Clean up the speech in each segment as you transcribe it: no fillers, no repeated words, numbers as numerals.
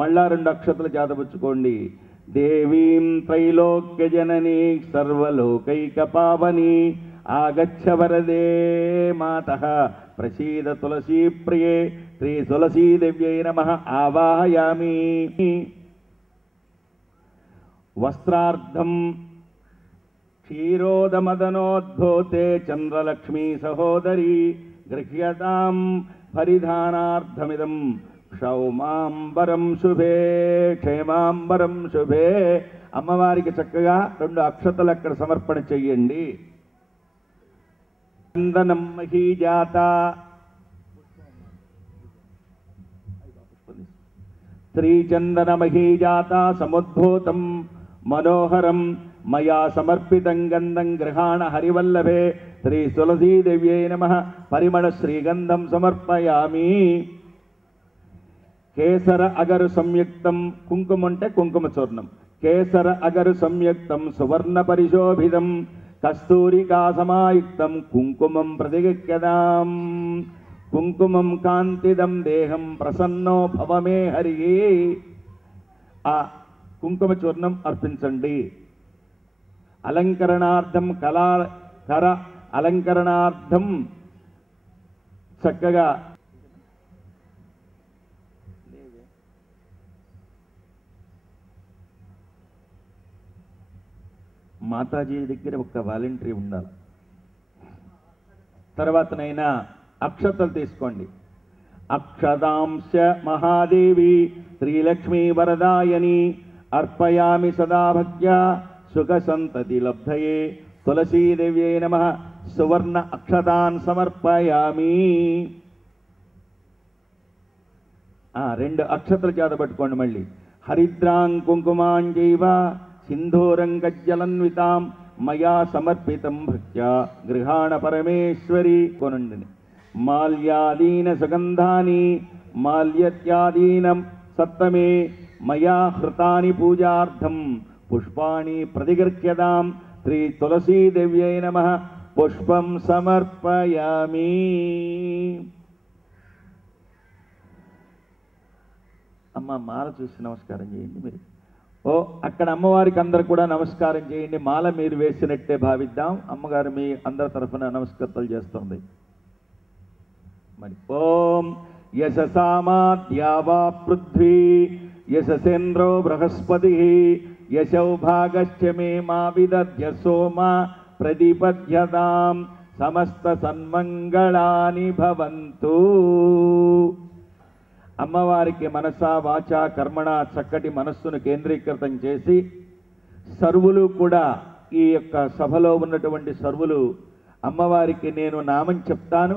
మళ్ళా 2 అక్షతలు చేతపుచ్చుకోండి. దేవీం త్రైలోక్య జననీ సర్వలోకైక పావని ఆగచ్చ వరదే మాతః ప్రసీద తులసీ ప్రియే శ్రీ తులసీ దేవ్యై నమః ఆవాహయామి. వస్త్రార్థం క్షీరోదమదనోద్భూతే చంద్రలక్ష్మీ సహోదరి గృహ్యతాం పరిధానార్థమిదం క్షౌమాంబరం శుభే క్షేమాంబరం శుభే. అమ్మవారికి చక్కగా 2 అక్షతలు అక్కడ సమర్పణ చెయ్యండి. చందనం మహీజాత శ్రీచందన మహీజాత సముద్భూతం మనోహరం మయా సమర్పితం గంధం గృహాణ హరివల్లభే శ్రీ తులసీదేవ్యై నమః పరిమళ శ్రీగంధం సమర్పయామి. కేసర అగరు సంయుక్తం కుంకుమ అంటే కుంకుమ చూర్ణం. కేసర అగరు సంయుక్తం సువర్ణ పరిశోభితం కస్తూరికా సమాయుక్తం కుంకుమం ప్రతిగక్యదాం. కుంకుమం కాంతిదం దేహం ప్రసన్నో భవమే హరి. ఆ కుంకుమ చూర్ణం అర్పించండి. అలంకరణార్థం కర అలంకరణార్థం చక్కగా మాతాజీ దగ్గర ఒక వాలంటరీ ఉండాలి. తర్వాతనైనా అక్షతలు తీసుకోండి. అక్షతాంశ మహాదేవి శ్రీలక్ష్మీ వరదాయని అర్పయామి సదా భక్త్యా సుఖ సంతతి లబ్ధయే తులసీదేవ్యై నమః సువర్ణ అక్షతాన్ సమర్పయామి. 2 అక్షతలు చేతబట్టుకోండి. మళ్ళీ హరిద్రాం కుంకుమాంజైవ సింధూరం గజ్జలన్వితాం మయా సమర్పితం భక్త్యా గృహాణ పరమేశ్వరి కొనండి. మాల్యాదీన సుగంధాని మాల్యత్యాదీనం సప్తమే మయా హృతాని పూజార్థం పుష్పాణి ప్రతిగృహ్యతాం శ్రీ తులసీదేవ్యై నమః పుష్పం సమర్పయామి. అమ్మ మాల చూసి నమస్కారం చేయండి. మీరు అక్కడ అమ్మవారికి అందరు కూడా నమస్కారం చేయండి. మాల మీరు వేసినట్టే భావిద్దాం. అమ్మగారు మీ అందరి తరఫున నమస్కర్తలు చేస్తుంది. మరి ఓం యశసామాద్యావా పృథ్వీ యశసేంద్రో బృహస్పతి యశౌభాగశ్చ మే మా విదధ్య సోమ ప్రతిపద్యతాం సమస్త సన్మంగళాని భవంతు. అమ్మవారికి మనసా వాచా కర్మణ చక్కటి మనస్సును కేంద్రీకృతం చేసి సర్వులు కూడా ఈ యొక్క సభలో ఉన్నటువంటి సర్వులు అమ్మవారికి నేను నామం చెప్తాను.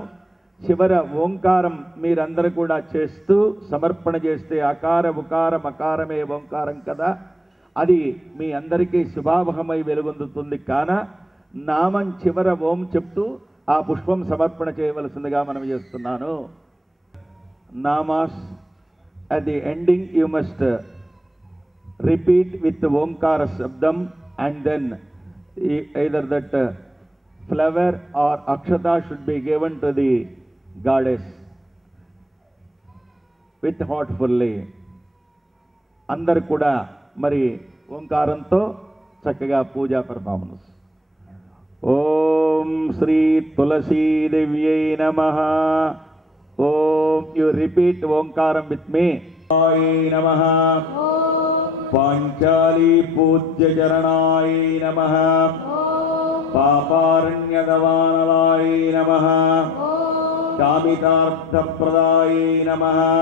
చివర ఓంకారం మీరందరూ కూడా చేస్తూ సమర్పణ చేస్తే అకార ఉకార మకారమే ఓంకారం కదా, అది మీ అందరికీ శుభావహమై వెలుగొందుతుంది. కాన నామం చివర ఓం చెప్తూ ఆ పుష్పం సమర్పణ చేయవలసిందిగా మనం చేస్తున్నాను. Namas at the ending you must repeat with the Omkara Sabdam, and then either that flower or akshata should be given to the goddess with heartfully. Andaru kuda mari Omkaranto chakkaga puja performance. Om Sri Tulasi Devyai Namaha. Om, you repeat Omkaram with me. Ay Namaha. Panchali Pujya Charanay Namaha. Paparanyadavanalay Namaha. Kamitartha Pradai Namaha.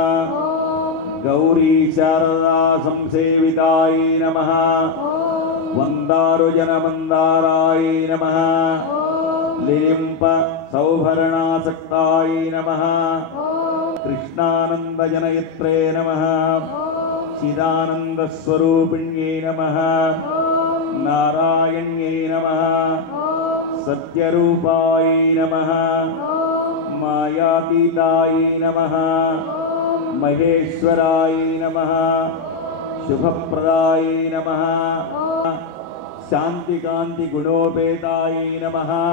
Gauri Sharada Samsevitay Namaha. Vandaru Janamandaray Namaha. Lilimpa Saubharanasaktai Namaha. Krishnananda Janayatre Namaha. Chidananda Swarupinye Namaha. Narayanye Namaha. Satyarupai Namaha. Mayatitai Namaha. Maheshwarai Namaha. Shubhapradai Namaha. Shanti Kanti Gunopetai Namaha.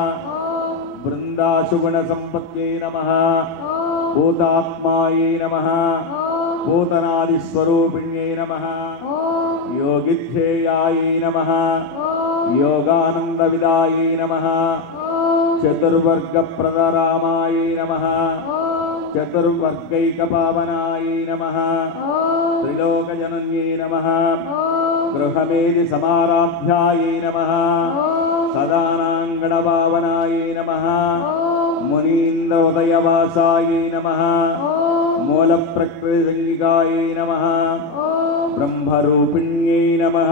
Vrindasuguna Sampatye Namaha. Bhutatmaye Namaha. పూతనాదిస్వరూపిణ్యై నమః యోగిధ్యేయాయై నమః యోగానందవిదాయై నమః చతుర్వర్గప్రదరామాయై నమః చతుర్వర్గైకపావనాయై నమః త్రిలోకజనన్యై నమః గృహమేది సమారాధ్యాయై నమః సదానాంగణభావనాయై నమః మునీంద్రోదయవాసాయై నమః మూలప్రకృతిసంగికాయై నమః బ్రహ్మరూపిణ్యై నమః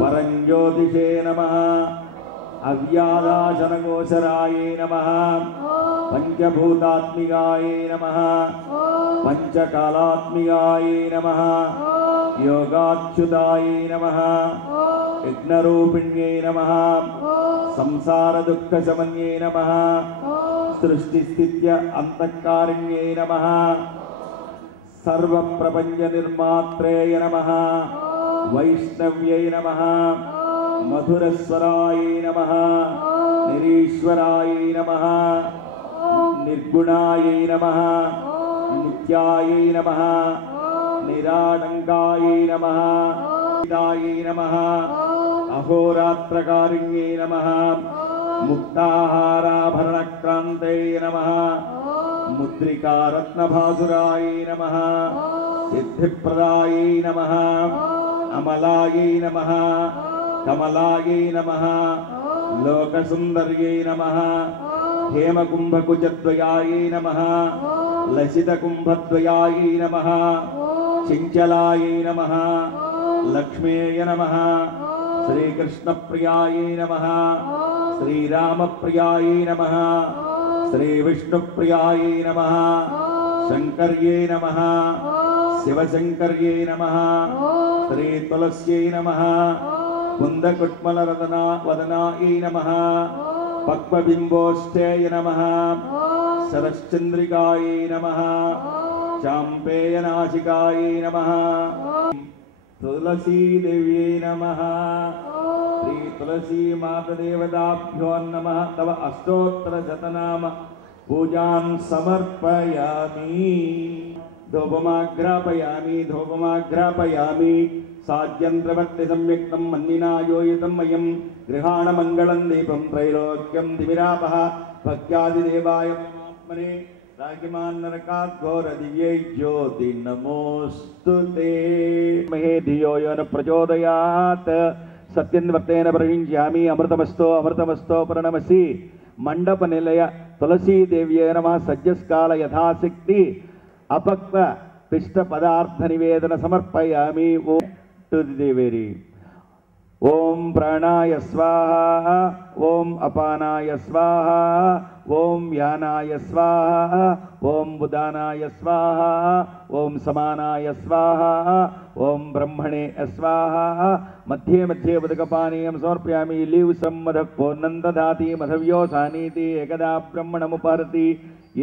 పరంజ్యోతిషే నమః అవ్యాదాశనగోచరాయై నమః పంచభూతాత్మికాయై నమః పంచకాలాత్మికాయై నమః యోగాచ్యుతాయై నమః యజ్ఞరూపిణ్యై నమః సంసారదుఃఖశమన్యై నమః సృష్టిస్థిత్య అంతఃకారిణ్యై నమః సర్వప్రపంచనిర్మాత్రేయ నమః వైష్ణవ్యై నమః మధురస్వరాయై నమః నిరీశ్వరాయై నమః నిర్గుణాయై నమః నిత్యాయై నమః నిరాడంకాయై నమః ాయై నమః అహోరాత్రకారిణ్యై నమః ముక్తాహారాభరణక్రాంతై నమః ముద్రికారత్నభాసురాయై నమః సిద్ధిప్రదాయై నమః అమలాయై నమః కమలాయై నమః లోకసుందర్యై నమః హేమకుంభకుజద్వయాయై నమః లసితకుంభద్వయాయై నమః చించలాయై నమః లక్ష్మేయ నమః శ్రీకృష్ణప్రియాయై నమః శ్రీరామప్రియాయై నమః శ్రీవిష్ణుప్రియాయై నమః శంకర్యై నమః శివశంకర్యై నమః శ్రీతులస్యై నమః కుందకుట్మలవదనాయై నమః పక్వబింబోష్టేయ నమః శరశ్చంద్రికాయై నమః చాంపేయనాశికాయై నమః తులసీదేవ్యై నమః శ్రీ తులసీమాతదేవతాభ్యో నమః తవ అష్టోత్తరశతనామ పూజాం సమర్పయామి ధూపమాఘ్రాపయామి సాజ్యంత్రవర్తి సంయుక్తం మన్నినాయోయితం మయం గృహాణమంగళం దీపం త్రైలోక్యం దివిరాపః భక్త్యాదిదేవాయ పరమాత్మనే రాగిమాన్నరకాద్ఘోర దివ్యై జ్యోతి నమోస్తుతే మహే ధియో యో న ప్రచోదయాత్ సత్యన్వర్తేన ప్రయుంజ్యామి అమృతమస్తో ప్రణమసి మండప నిలయ తులసీదేవ్యై నమః సజ్జస్కాల యథాశక్తి అపక్వ పిష్ట పదార్థ నివేదన సమర్పయామి. ఓం టు ది దేవేరి. ఓం ప్రాణాయ స్వాహ, ఓం అపానాయ స్వాహ, ఓం యానాయ స్వాహ, ఓం ఉదానాయ స్వాహ, ఓం సమానాయ స్వాహ, ఓం బ్రహ్మణే స్వాహ. మధ్యే మధ్యే ఉదకపానీయం సమర్పయామి. లీవ్ సమ్మధ పూర్ణం దదాతి మధవ్యోసానీతి ఏకదా బ్రహ్మణముపహరతి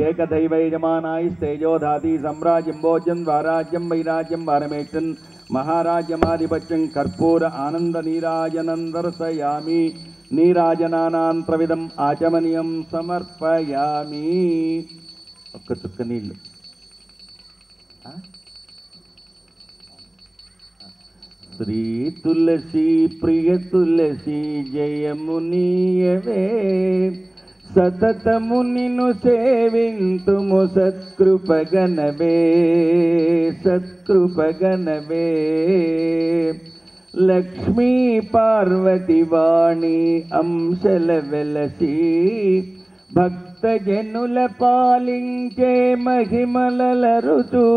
ఏకదైవైజమానాయిస్తేజో దాతి సమ్రాజ్యం భోజ్యం ద్వారాజ్యం వైరాజ్యం వారమేక్షన్ మహారాజ్యమాధిపత్యం కర్పూర ఆనంద నీరాజనం దర్శయామి. నీరాజనానాంత్రవిధం ఆచమనీయం సమర్పయామి. ఒక్క చుక్క నీళ్ళు. శ్రీ తులసి ప్రియ తులసి జయమునీయవే, సతతము నిన్ను సేవింతుము సత్కృపగనవే, సత్కృపగనవే. లక్ష్మీ పార్వతి వాణి అంశల వెలసి, భక్తజనుల పాలించే మహిమలరుచు.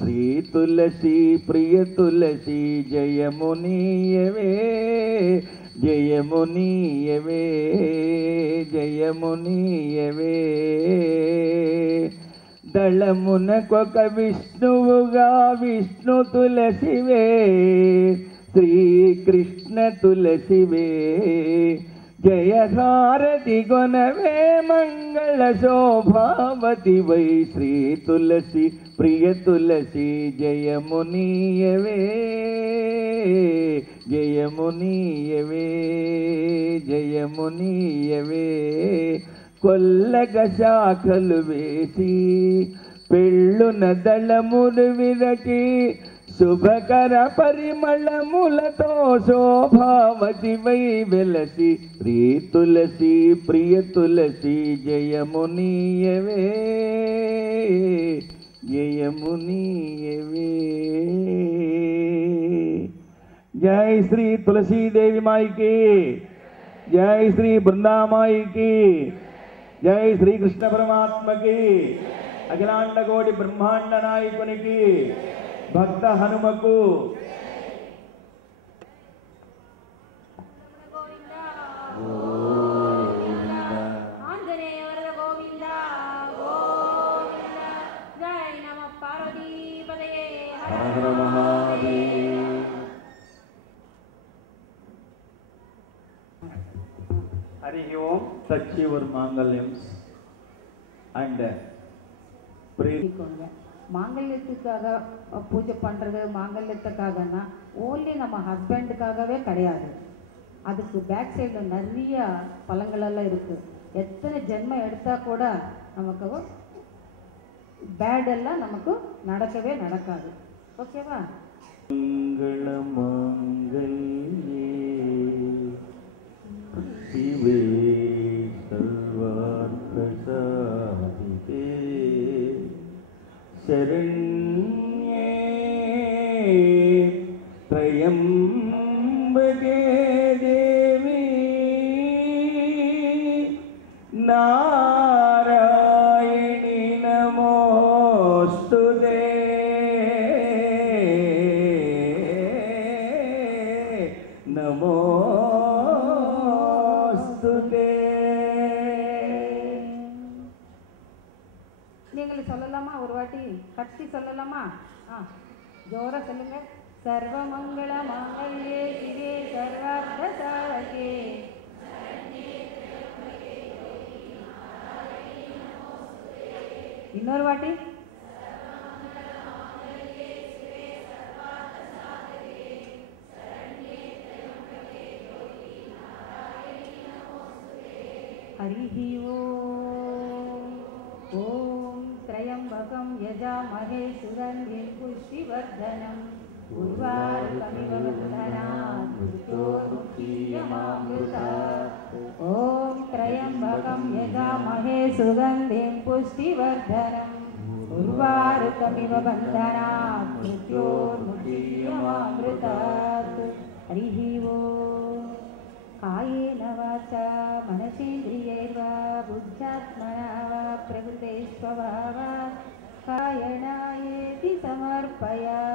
శ్రీ తులసి ప్రియ తులసి జయమునీయవే, జయమునీయవే, జయమునీయవే. దళమునకొక విష్ణువుగా విష్ణు తులసివే, శ్రీకృష్ణ తులసివే. జయహారతి గొనవే మంగళ శోభావతి వై. శ్రీ తులసి ప్రియ తులసి జయమునీయవే, జయమునీయవే, జయమునీయవే. కొల్లగ శాఖలు వేసి పెళ్ళున దళములు విరచి శుభకర పరిమళములతో శోభావతి వై వెలసి ప్రీ తులసి ప్రియ తులసి జయమునీయవే జయమునీయవే. జై శ్రీ తులసీదేవి మాయికి, జై శ్రీ బృందామాయికి, జై శ్రీకృష్ణ పరమాత్మకి, అఖిలాండ కోటి బ్రహ్మాండ నాయకునికి, భక్త హనుమకు. హరి ఓం సచ్చివర్ మాంగళ్యం அண்ட் மாங்கல்யத்துக்காக பூஜை பண்ணுறது மாங்கல்யத்துக்காகனா ஓன்லி நம்ம ஹஸ்பண்டுக்காகவே கிடையாது. அதுக்கு பேக் சைடில் நிறைய பழங்களெல்லாம் இருக்குது. எத்தனை ஜென்மம் எடுத்தால் கூட நமக்கு பேடெல்லாம் நமக்கு நடக்கவே நடக்காது. ஓகேவா? शिवे सर्वार्थसाधिके शरण्ये त्र्यम्बके देवी नारायणि नमोस्तुते नमो நீங்கள் சொல்லலாமா? ஒரு வாட்டி கட்டி சொல்லலாமா? ஜோரா சொல்லுங்க. சர்வமங்கள மங்களே சிவே சர்வார்த்த சாரகே. இன்னொரு வாட்டி. हरि ओम ओम त्र्यंबकं यजामहे सुगन्धिं पुष्टिवर्धनम् उर्वारुकमिव बन्धनात् मृत्योर्मुक्षीयमामृतात्। ओम त्र्यंबकं यजामहे सुगन्धिं पुष्टिवर्धनम् उर्वारुकमिव बन्धनात् मृत्योर्मुक्षीयमामृतात्। हरि ओम कायेन वाचा मनसेन्द्रियैर्वा बुद्ध्यात्मना वा प्रकृते स्वभावात् कायणायेति समर्पयामि।